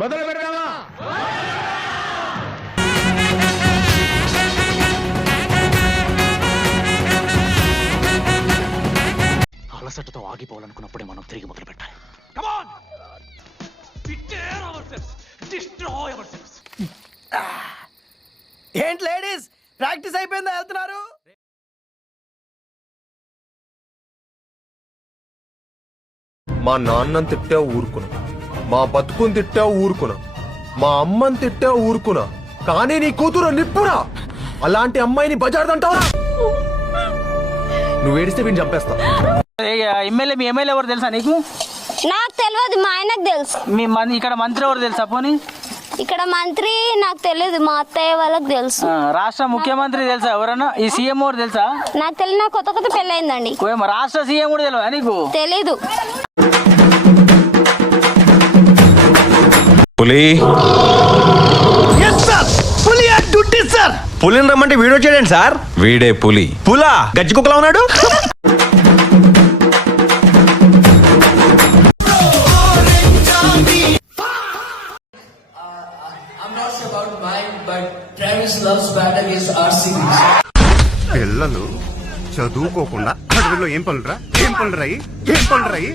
మొదలు పెడదామా? అలసటతో ఆగిపోవాలనుకున్నప్పుడే మనం తిరిగి మొదలు పెట్టాలి. ఏంటి లేడీస్ ప్రాక్టీస్ అయిపోయిందా? వెళ్తున్నారు? మా నాన్నని తిట్టా ఊరుకున్నా, మా బతుకుని తిట్టా ఊరుకున్నా, మా అమ్మని తిట్టా ఊరుకున్నా, కానీ నీ కూతురు నిప్పురా. అలాంటి అమ్మాయిని బజార్దంటావా? నువ్వు ఏడిస్తే వీడిని చంపేస్తా. ఎమ్మెల్యే మీ ఎమ్మెల్యే ఎవరు తెలుసా నీకు? నాకు తెలియదు, మా ఆయనకు తెలుసు. మీ ఇక్కడ మంత్రి ఎవరు తెలుసా? పోనీ ఇక్కడ మంత్రి నాకు తెలియదు, మా అత్తయ్య వాళ్ళకి తెలుసు. రాష్ట్ర ముఖ్యమంత్రి తెలుసా ఎవరన్నా? ఈ సీఎం ఎవరు తెలుసా? నాకు తెలియదు, కొత్త కొత్త పెళ్ళి అయిందండి. రాష్ట్ర సీఎం కూడా తెలియదా నీకు? తెలీదు. పులి సార్, పులిని రమ్మంటే వీడియో చేయండి సార్. వీడే పులి. పులా గజ్జి కుక్కలా ఉన్నాడు. పిల్లలు చదువుకోకుండా అడవిలో ఏం పనులురా, ఏం పనులురాయి, ఏం పనులురాయి.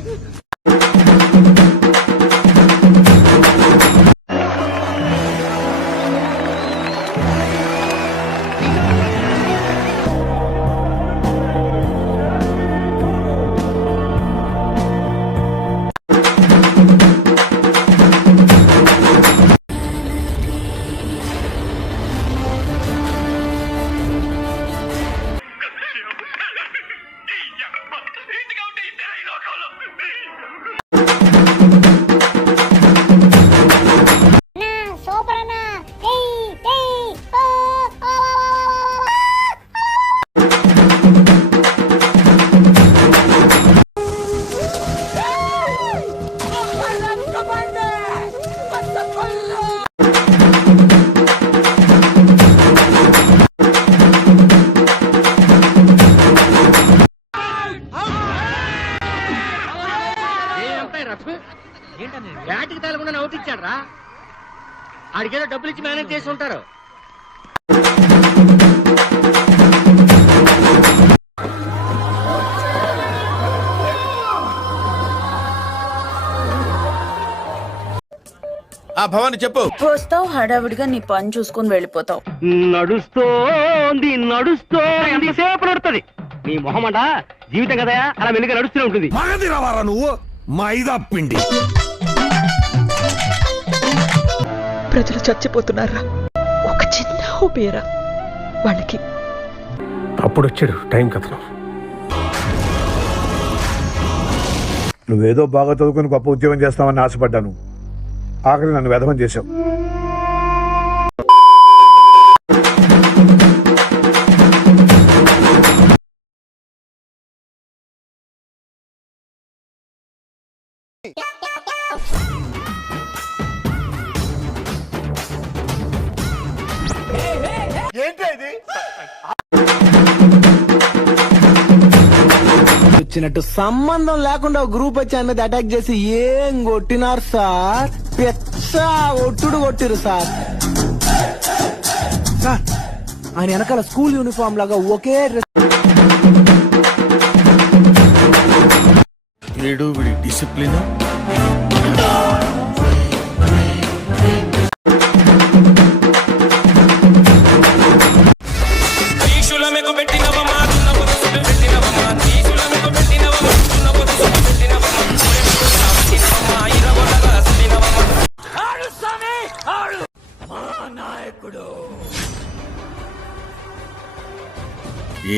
బ్యాటికి తేలకుండా నోట్ ఇచ్చాడు రా. ఆడికేదో డబ్బులు ఇచ్చి మేనేజ్ చేసి ఉంటారు. భవాని చెప్పు. వస్తావు హడావిడిగా నీ పని చూసుకుని వెళ్ళిపోతావు. నడుస్తోంది ఎంతసేపు నడుస్తుంది నీ మొహమంట. జీవితం కదా అలా మెల్లిగా నడుస్తూనే ఉంటుంది. మగది రావారా నువ్వు? మైదా పిండి. ప్రజలు చచ్చిపోతున్నారా? ఒక చిన్న ఉపేరా వాళ్ళకి. అప్పుడు వచ్చాడు టైం కథనం. నువ్వేదో బాగా చదువుకుని గొప్ప ఉద్యోగం చేస్తామని ఆశపడ్డాను. ఆఖరి నన్ను వెధవం చేశావు. వచ్చినట్టు సంబంధం లేకుండా గ్రూప్ వచ్చి ఆయన మీద అటాక్ చేసి ఏం కొట్టినారు సార్? పెచ్చ ఒట్టుడు కొట్టిరు సార్. సార్ ఆయన వెనకాల స్కూల్ యూనిఫామ్ లాగా ఒకే డిసిప్లిన్.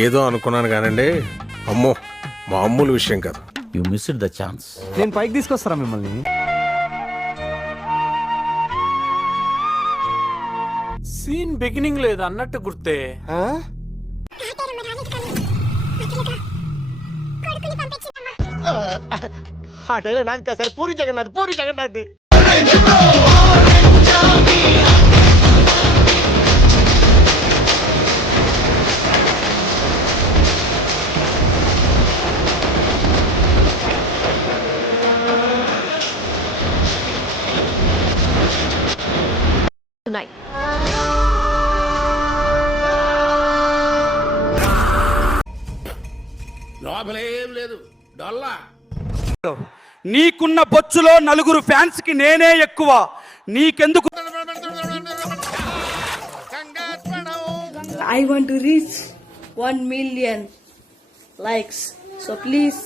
ఏదో అనుకున్నాను కానండి, అమ్మో మామూలు విషయం కాదు. You missed the chance. నేను పైకి తీసుకొస్తారా మిమ్మల్ని? సీన్ బిగినింగ్ లేదు అన్నట్టు గుర్తే. పూరి జగన్నాథ్, పూరి జగన్నాథ్. ఉన్నాయి. నీకున్న బొచ్చులో నలుగురు ఫ్యాన్స్ కి నేనే ఎక్కువ. నీకెందుకు? I want to reach 1 million likes. So please,